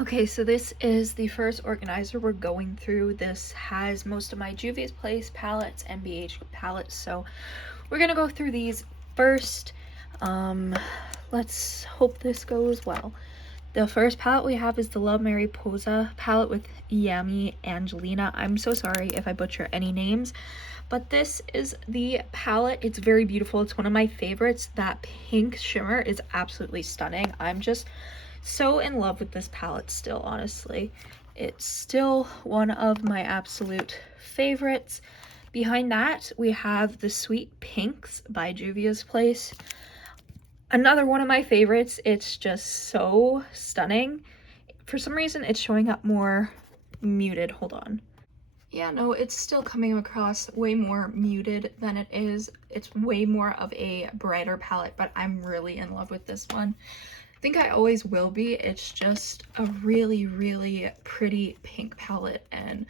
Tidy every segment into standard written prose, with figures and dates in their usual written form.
Okay, so this is the first organizer we're going through. This has most of my Juvia's Place palettes and BH palettes, so we're gonna go through these first. Let's hope this goes well. The first palette we have is the Love Mariposa palette with Yami Angelina. I'm so sorry if I butcher any names, but this is the palette. It's very beautiful. It's one of my favorites. That pink shimmer is absolutely stunning. I'm just so in love with this palette still, honestly. It's still one of my absolute favorites. Behind that, we have the Sweet Pinks by Juvia's Place. Another one of my favorites. It's just so stunning. For some reason, it's showing up more muted. Hold on. Yeah, no, it's still coming across way more muted than it is. It's way more of a brighter palette, but I'm really in love with this one. I think I always will be. It's just a really, really pretty pink palette, and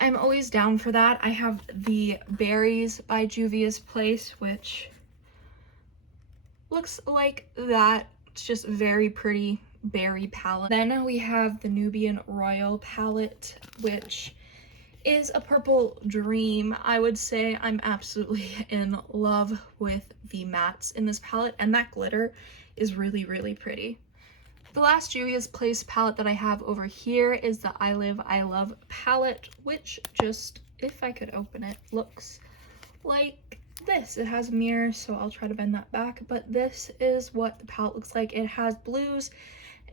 I'm always down for that. I have the Berries by Juvia's Place, which looks like that. It's just very pretty berry palette. Then we have the Nubian Royal palette, which is a purple dream. I would say I'm absolutely in love with the mattes in this palette, and that glitter is really, really pretty. The last Juvia's Place palette that I have over here is the I Live, I Love palette, which just, if I could open it, looks like this. It has a mirror, so I'll try to bend that back, but this is what the palette looks like. It has blues,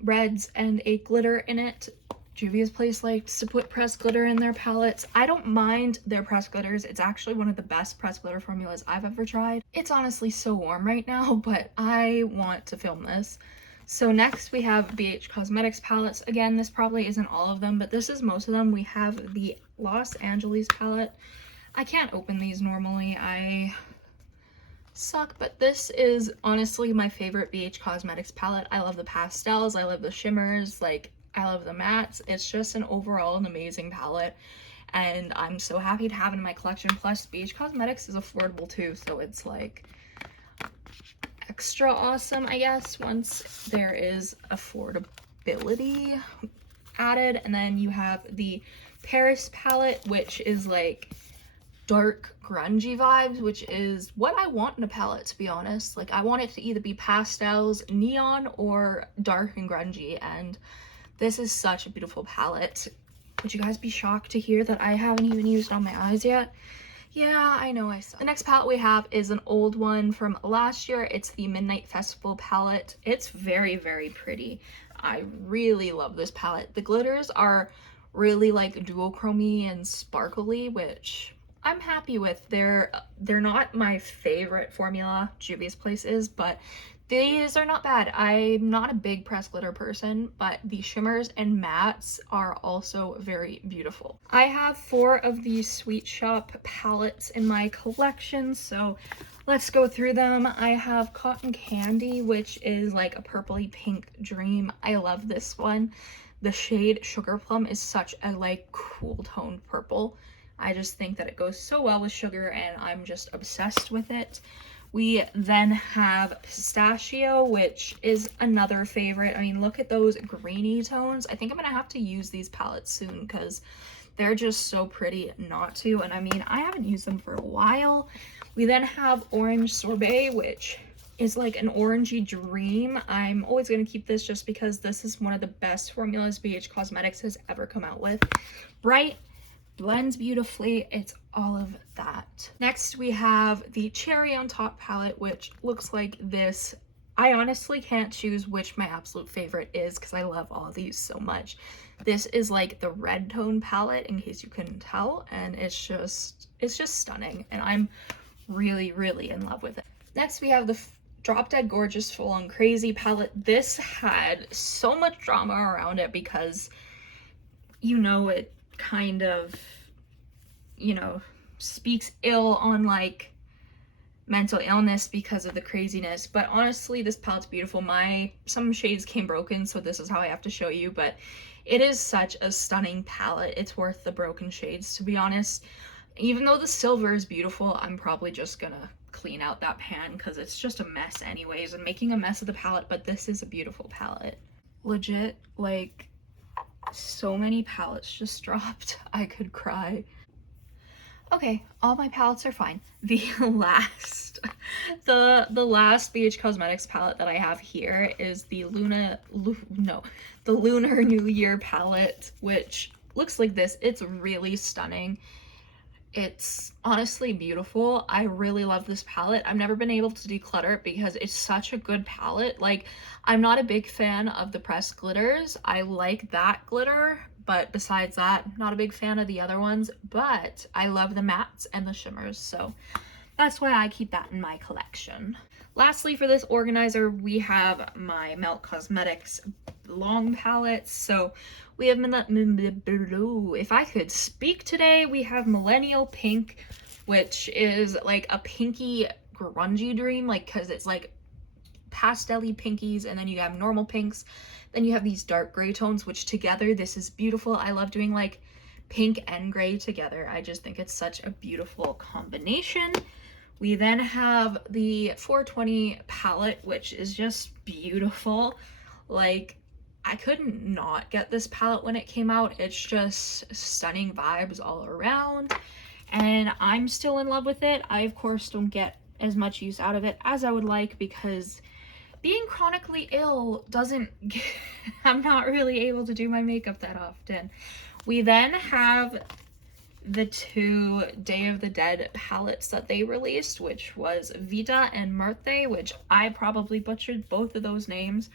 reds, and a glitter in it. Juvia's Place likes to put pressed glitter in their palettes. I don't mind their pressed glitters. It's actually one of the best pressed glitter formulas I've ever tried. It's honestly so warm right now, but I want to film this. So next we have BH Cosmetics palettes. Again, this probably isn't all of them, but this is most of them. We have the Los Angeles palette. I can't open these normally. I suck, but this is honestly my favorite BH Cosmetics palette. I love the pastels. I love the shimmers. Like, I love the mattes. It's just an overall an amazing palette, and I'm so happy to have it in my collection. Plus, BH Cosmetics is affordable too, so it's like extra awesome, I guess, once there is affordability added. And then you have the Paris palette, which is like dark grungy vibes, which is what I want in a palette, to be honest. Like, I want it to either be pastels, neon, or dark and grungy, and this is such a beautiful palette. Would you guys be shocked to hear that I haven't even used it on my eyes yet? Yeah, I know I suck. The next palette we have is an old one from last year. It's the Midnight Festival palette. It's very, very pretty. I really love this palette. The glitters are really like duochromy and sparkly, which I'm happy with. They're not my favorite formula, Juvia's Place is, but these are not bad. I'm not a big pressed glitter person, but the shimmers and mattes are also very beautiful. I have 4 of these Sweet Shop palettes in my collection, so let's go through them. I have Cotton Candy, which is like a purpley pink dream. I love this one. The shade Sugar Plum is such a like cool toned purple. I just think that it goes so well with sugar, and I'm just obsessed with it. We then have Pistachio, which is another favorite. I mean, look at those greeny tones. I think I'm gonna have to use these palettes soon because they're just so pretty not to. And I mean, I haven't used them for a while. We then have Orange Sorbet, which is like an orangey dream. I'm always going to keep this just because this is one of the best formulas BH Cosmetics has ever come out with. Bright, blends beautifully, it's all of that. Next we have the Cherry on Top palette, which looks like this. I honestly can't choose which my absolute favorite is because I love all of these so much. This is like the red tone palette, in case you couldn't tell, and it's just stunning, and I'm really, really in love with it. Next we have the Drop Dead Gorgeous Full On Crazy palette. This had so much drama around it because, you know, it kind of, you know, speaks ill on like mental illness because of the craziness, but honestly this palette's beautiful. Some shades came broken, so this is how I have to show you, but it is such a stunning palette. It's worth the broken shades, to be honest. Even though the silver is beautiful, I'm probably just gonna clean out that pan because it's just a mess anyways, and making a mess of the palette, but this is a beautiful palette. Legit, like, So many palettes just dropped. I could cry. Okay, all my palettes are fine. The last, the last BH Cosmetics palette that I have here is the the Lunar New Year palette, which looks like this. It's really stunning. It's honestly beautiful. I really love this palette. I've never been able to declutter it because it's such a good palette. Like, I'm not a big fan of the pressed glitters. I like that glitter, but besides that, not a big fan of the other ones, but I love the mattes and the shimmers, so that's why I keep that in my collection. Lastly, for this organizer, we have my Melt Cosmetics long palettes. So we have, if I could speak today, we have Millennial Pink, which is like a pinky grungy dream, like, because it's like pastel-y pinkies, and then you have normal pinks, then you have these dark gray tones, which together, this is beautiful. I love doing like pink and gray together. I just think it's such a beautiful combination. We then have the 420 palette, which is just beautiful. Like, I couldn't not get this palette when it came out. It's just stunning vibes all around, and I'm still in love with it. I, of course, don't get as much use out of it as I would like because being chronically ill doesn't I'm not really able to do my makeup that often. We then have the two Day of the Dead palettes that they released, which was Vita and Muerte, which I probably butchered both of those names,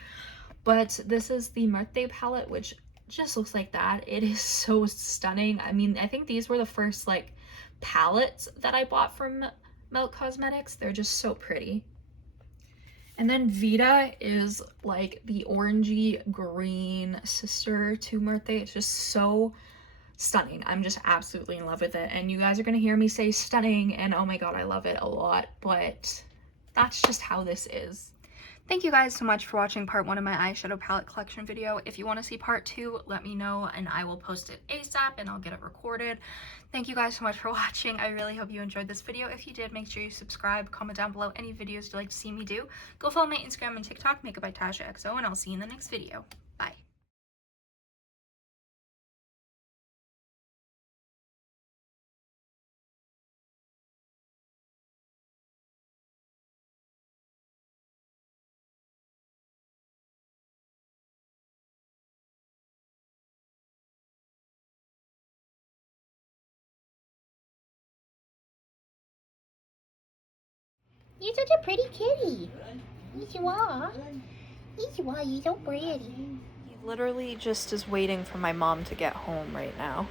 but this is the Muerte palette, which just looks like that. It is so stunning. I mean, I think these were the first like palettes that I bought from Melt Cosmetics. They're just so pretty. And then Vita is like the orangey green sister to Muerte. It's just so stunning. I'm just absolutely in love with it, and you guys are gonna hear me say stunning, and oh my god, I love it a lot, but that's just how this is. Thank you guys so much for watching part 1 of my eyeshadow palette collection video. If you want to see part 2, let me know and I will post it ASAP and I'll get it recorded. Thank you guys so much for watching. I really hope you enjoyed this video. If you did, make sure you subscribe, comment down below any videos you'd like to see me do. Go follow my Instagram and TikTok, Makeup by Tasha XO, and I'll see you in the next video. Bye. You're such a pretty kitty. Yes, you are. Yes, you are. You're so pretty. He literally just is waiting for my mom to get home right now.